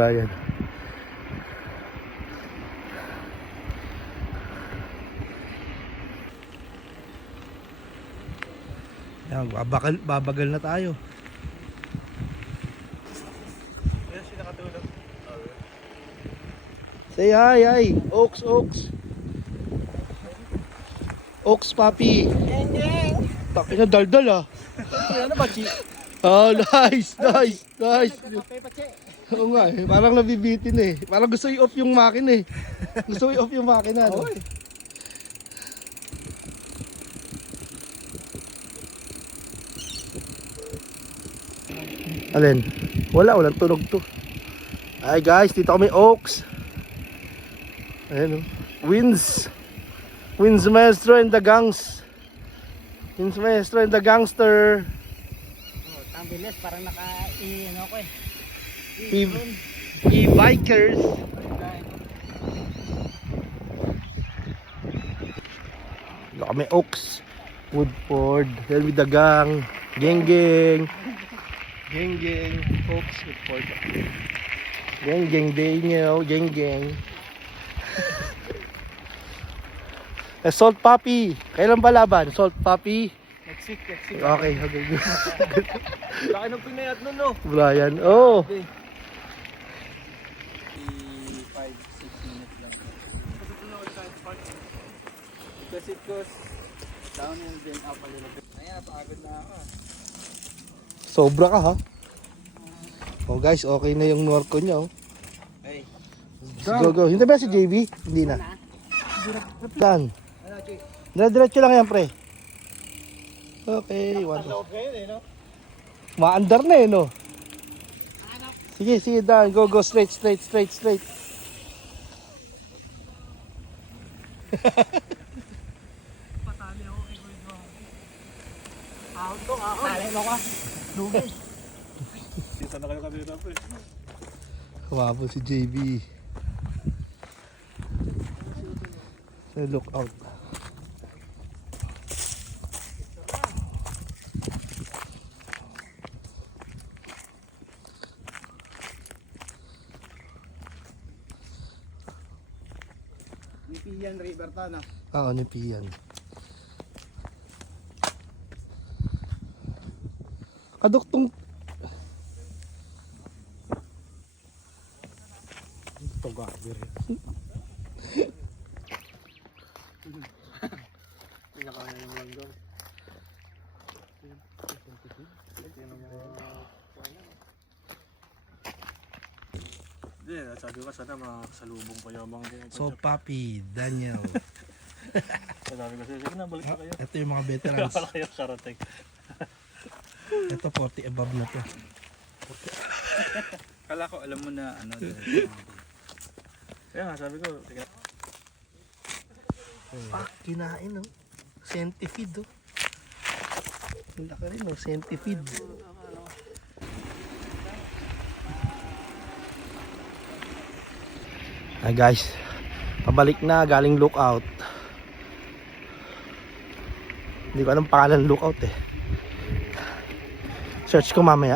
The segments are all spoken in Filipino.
Brian. Yan, babagal na tayo. Say hi, hi. Oaks, Oaks. Oaks, papi. Taki na daldal ah. Ano ba, Chi? Oh, nice, nice, nice. Oo nga eh, parang nabibitin eh. Parang gusto i-off yung makina eh. Gusto i-off yung makina. No? Alin? Walang tunog to. Hi guys, dito kami Oaks. Ayan o. Winds Maestro and the Gangs. Winds Maestro and the Gangster. Oh, tambiles, parang naka-i-ano ko eh. E-bikers. Dito kami Oaks, Woodford, here with the gang. Geng geng. Geng geng. Oaks, Woodford. Geng geng Daniel. Geng geng. Salt Puppy. Kailan ba laban? Salt Puppy. Next week. Okay, okay. Laki ng pinayat nun, no? Brian. Oh. 5-6 minutes lang. Kasi downhill then up a little bit. Ayan, napagod na ako. Sobra ka ha. Oh guys, okay na yung Norco niya oh. Hey. Go. Hindi ba si JV? Hindi na. Saan? Diretso lang yan pre. Okay, one. Maandar na eh no. Sige, Dan. Go straight. Patali ako kay Guido. Ako. Tali mo ko. Lugi. Dito na kayo kanina po eh. Kumabo si JV. So look out. Nipian River to, no? Oo, nipian. Kaduktong ito gabi rin. Pinakain yung langgam. Hindi, sabi ko sana makasalubong pa yamang din. So Papi, Daniel. Sabi ko sige na, balik na kayo. Ito yung mga veterans. Wala kayo karating. Ito 40 above na to. Kala ko alam mo na ano. Kaya nga sabi ko, sige. Kinain no. Centipede oh. Ang laki rin oh, centipede. Hi guys, pabalik na galing lookout. Hindi ko alam pangalan ng lookout eh. Search ko mamaya.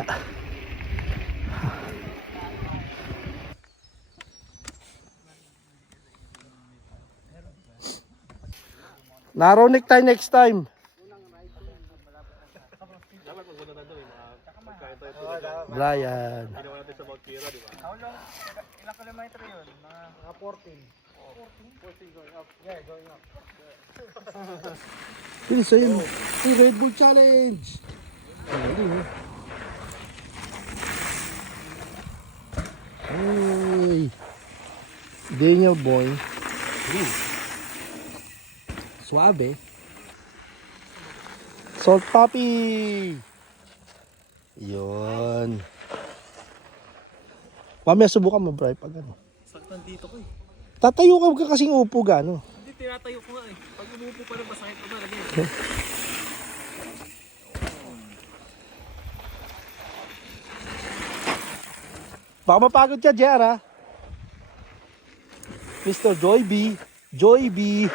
Naronic tayo next time. Brian. Ginawa natin sa Mount Kira, di ba? Ilang kilometro yun? Mga 14. 14 going up. Yeah, going up. Bilis ayun. Hey, Red Bull Challenge. Hey. Daniel boy. Suabe. Salt Puppy. Yun. Mamaya subukan mo, Bri, pag ano. Saktan dito ko eh. Tatayo ka kasing upo gano. Hindi, tinatayo ko nga eh. Pag umupo pa rin, masakit pa ba? Baka mapagod ka, JR ha? Mr. Joy B.